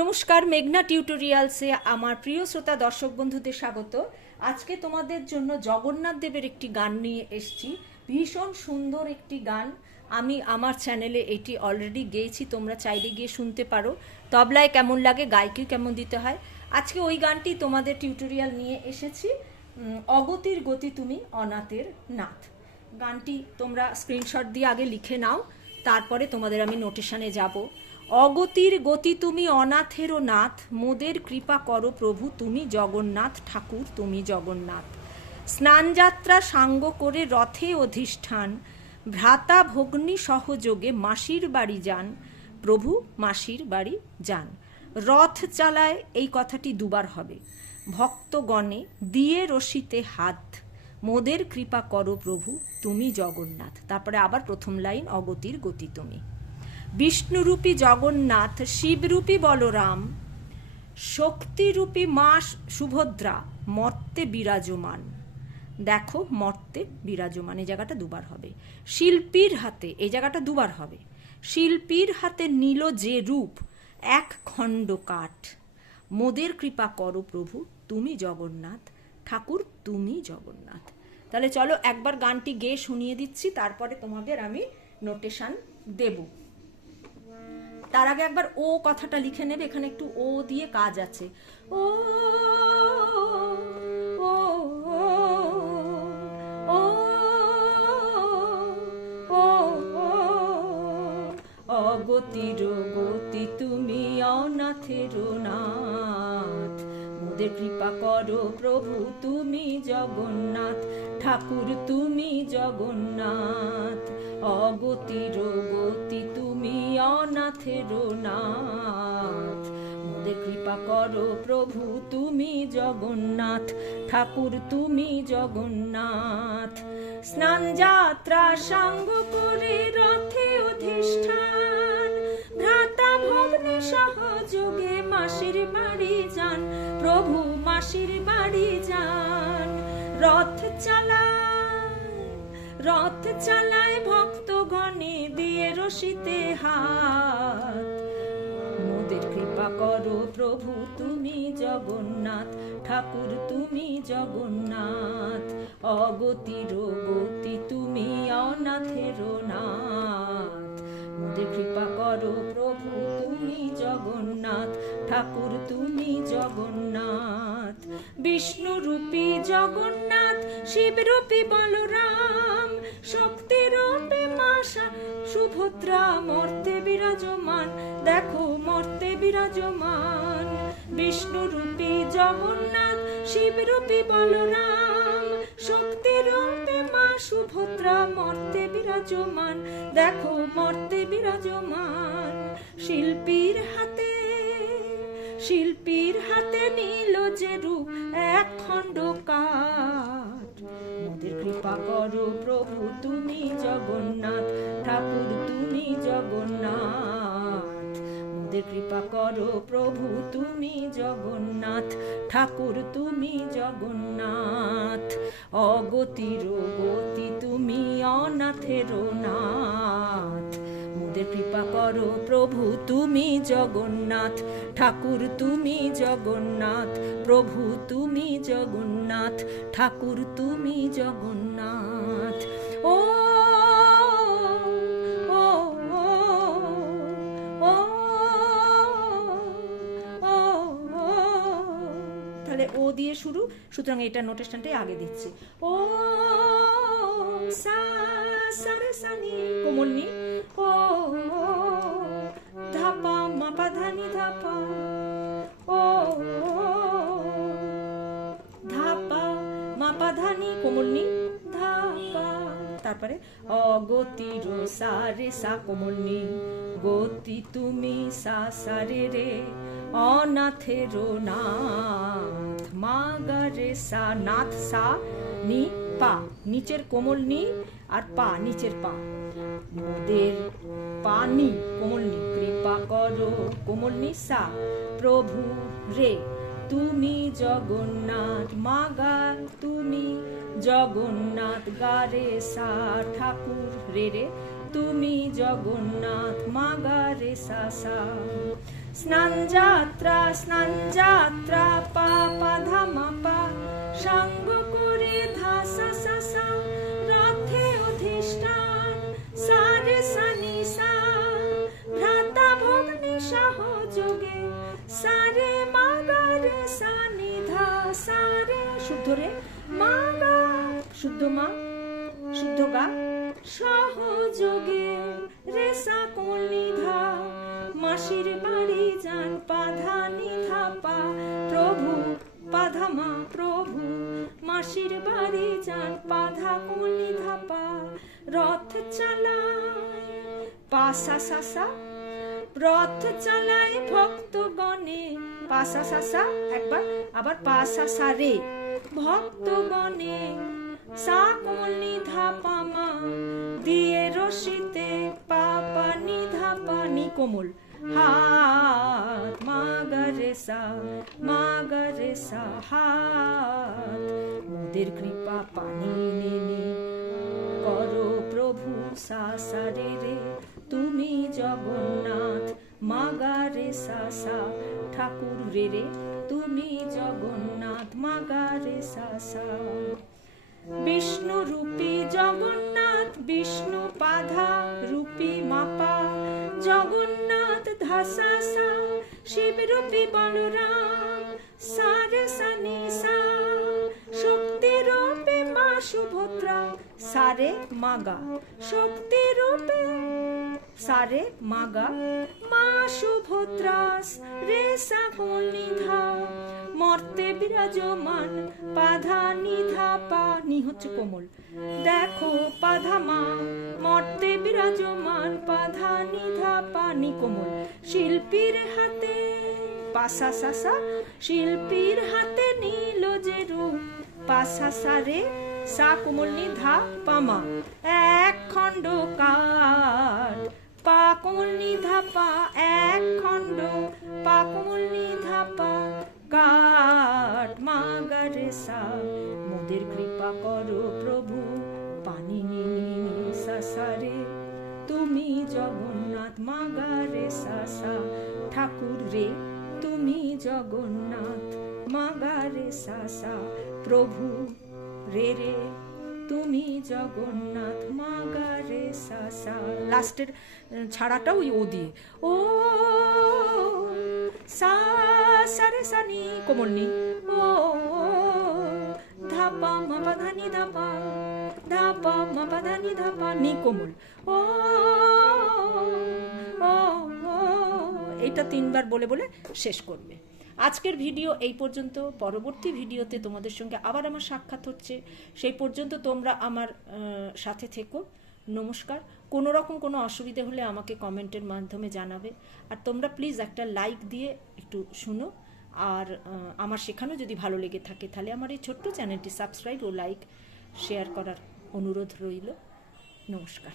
নমস্কার, মেঘনা টিউটোরিয়ালসে আমার প্রিয় শ্রোতা দর্শক বন্ধুদের স্বাগত। আজকে তোমাদের জন্য জগন্নাথ দেবের একটি গান নিয়ে এসেছি। ভীষণ সুন্দর একটি গান। আমি আমার চ্যানেলে এটি অলরেডি গেয়েছি, তোমরা চাইলে গিয়ে শুনতে পারো। তবলায় কেমন লাগে, গায়কী কেমন দিতে হয়, আজকে ওই গানটি তোমাদের টিউটোরিয়াল নিয়ে এসেছি। অগতির গতি তুমি অনাথের নাথ। গানটি তোমরা স্ক্রিনশট দিয়ে আগে লিখে নাও, তারপরে তোমাদের আমি নোটেশনে যাব। অগতির গতি তুমি অনাথেরও নাথ, মোদের কৃপা করো প্রভু তুমি জগন্নাথ ঠাকুর তুমি জগন্নাথ। স্নানযাত্রা সাঙ্গ করে রথে অধিষ্ঠান, ভ্রাতা ভগ্নী সহযোগে মাসির বাড়ি যান, প্রভু মাসির বাড়ি যান। রথ চালায়, এই কথাটি দুবার হবে। ভক্তগণে দিয়ে রশিতে হাত, মোদের কৃপা করো প্রভু তুমি জগন্নাথ। তারপরে আবার প্রথম লাইন, অগতির গতি তুমি। বিষ্ণুরূপী জগন্নাথ, শিবরূপী বলরাম, শক্তিরূপী মা সুভদ্রা মর্তে বিরাজমান। দেখো, মর্তে বিরাজমান, এই জায়গাটা দুবার হবে। শিল্পীর হাতে, এই জায়গাটা দুবার হবে। শিল্পীর হাতে নীল যে রূপ, এক খণ্ড কাঠ, মোদের কৃপা করো প্রভু তুমি জগন্নাথ ঠাকুর তুমি জগন্নাথ। তাহলে চলো একবার গানটি গেয়ে শুনিয়ে দিচ্ছি, তারপরে তোমাদের আমি নোটেশন দেব। তার আগে একবার ও কথাটা লিখে নেবে, এখানে একটু ও দিয়ে কাজ আছে। ও ও ও ও অগতির গতি তুমি অনাথের নাথ, মোদের কৃপা করো প্রভু তুমি জগন্নাথ ঠাকুর তুমি জগন্নাথ। অগতির গতি তুমি অনাথের নাথ, মোদের কৃপা করো প্রভু তুমি জগন্নাথ ঠাকুর তুমি জগন্নাথ। স্নান যাত্রা সাঙ্গ করে রথে অধিষ্ঠান, ভ্রাতা ভগ্নী সহযোগে মাসির বাড়ি যান, প্রভু মাসির বাড়ি যান। রথ চালায় ভক্তগণে দিয়ে রশিতে হাত, মোদের কৃপা করো প্রভু তুমি জগন্নাথ ঠাকুর তুমি জগন্নাথ। অগতির গতি তুমি অনাথের নাথ, মোদের কৃপা করো প্রভু তুমি জগন্নাথ ঠাকুর তুমি জগন্নাথ। বিষ্ণুরূপী জগন্নাথ, শিবরূপী বলরাম, শক্তিরূপী মা সুভদ্রা মর্তে বিরাজমান। দেখো মর্তে বিরাজমান। বিষ্ণুরূপী জগন্নাথ, শিবরূপী বলরাম, শক্তিরূপী মা সুভদ্রা মর্তে বিরাজমান। দেখো মর্তে বিরাজমান। শিল্পীর হাতে নীল যে রূপ, এক খণ্ড কাঠ, মোদের কৃপা করো প্রভু তুমি জগন্নাথ ঠাকুর তুমি জগন্নাথ। মোদের কৃপা করো প্রভু তুমি জগন্নাথ ঠাকুর তুমি জগন্নাথ। অগতির গতি তুমি অনাথের নাথ, মোদের কৃপা করো প্রভু তুমি জগন্নাথ ঠাকুর তুমি জগন্নাথ। প্রভু তুমি জগন্নাথ ঠাকুর তুমি জগন্নাথ। ও ও ও ও তাহলে ও দিয়ে শুরু, সুতরাং এটা নোটেশনটাই আগে দিচ্ছি। ও সা সা রে সা নি কোমল নি, ও ধাপা মাপা ধানি ধাপা, ও ধাপা মাপা ধানি কোমল নি ধাপা। তারপরে অগতির সা রে সা কোমল নি, গতি তুমি সা সা রে রে, অনাথের নাথ মা গা রে সা, নাথ সা নি পা, নিচের কোমল নি আর পা নিচের পা, মোদের পানি কোমল নি, কৃপা করো কোমল নি সা, প্রভু রে তুমি জগন্নাথ মাগা তুমি জগন্নাথ, গা রে সা ঠাকুর রে রে তুমি জগন্নাথ মাগা রে সা সা। স্নান যাত্রা পা পা ধা মা পা সাঙ্গ করে ধা সা সা সা রথে অধিষ্ঠান সা রে সা নি সা ভ্রাতা ভগ্নী সহযোগে সা রে মা গা রে সা নি ধা সা রে শুদ্ধ রে মা গা শুদ্ধ মা শুদ্ধ গা সহযোগে রে সা কোমল নিধা মাসির বাড়ি যান পাধা নিধা পা প্রভু পাধা মা প্রভু মাসির বাড়ি যান পাধা কোমল নিধা পা রথ চালায় পা সা সা সা রথ চালায় ভক্তগণে পা সা সা সা একবার আবার পা সা সা রে ভক্তগণে সা কোমল নিধা পা মা দিয়ে রশিতে পা পা নিধা পা নি কোমল হাত মা গা রে সা হাত মোদের কৃপা পানি নেনি করো প্রভু সা সা রে রে তুমি জগন্নাথ মা গা রে সা সা ঠাকুর রে রে তুমি জগন্নাথ মা গা রে সা সা বিষ্ণু রূপী জগন্নাথ বিষ্ণু পাধা রূপী মাপা জগন্নাথ ধাসা সা শিব রূপী বলরাম সা রে সা নি সা শক্তি রূপী মা সুভদ্রা সা রে মা গা শক্তি রূপী সা রে মা গা মা সুভদ্রা রে সা কোমল নিধা মর্তে বিরাজমান পাধা নিধা পা নি হচ্ছে কোমল দেখো পাধা মা মর্তে বিরাজমান পাধা নিধা পা নি কোমল শিল্পীর হাতে পাসা সাসা শিল্পীর হাতে নীল যে রূপ পাসা সা রে সা কোমল নিধা পামা এক খণ্ড কাঠ পা কোমল নিধা পা এক খণ্ড পা কোমল নিধা পা কাঠ মা গা রে সা মোদের কৃপা করো প্রভু পানি নি সা সা রে তুমি জগন্নাথ মা গা রে সা সা ঠাকুর রে তুমি জগন্নাথ মা গা রে সা সা প্রভু রে রে তুমি জগন্নাথ মা গা রে সা সা লাস্টের ছাড়াটাও ও দিয়ে ও সা সা রে সা নি কোমল নি ও ধা পা মা পা ধা নি ধা পা মা পা ধা নি ধা পা নি কোমল ও এটা 3 বার বলে বলে শেষ করবে। আজকের ভিডিও এই পর্যন্ত। পরবর্তী ভিডিওতে তোমাদের সঙ্গে আবার আমার সাক্ষাৎ হচ্ছে। সেই পর্যন্ত তোমরা আমার সাথে থেকো। নমস্কার। কোনো রকম কোনো অসুবিধা হলে আমাকে কমেন্টের মাধ্যমে জানাবে। আর তোমরা প্লিজ একটা লাইক দিয়ে একটু শুনো। আর আমার শেখানো যদি ভালো লেগে থাকে তাহলে আমার এই ছোট্ট চ্যানেলটি সাবস্ক্রাইব ও লাইক শেয়ার করার অনুরোধ রইল। নমস্কার।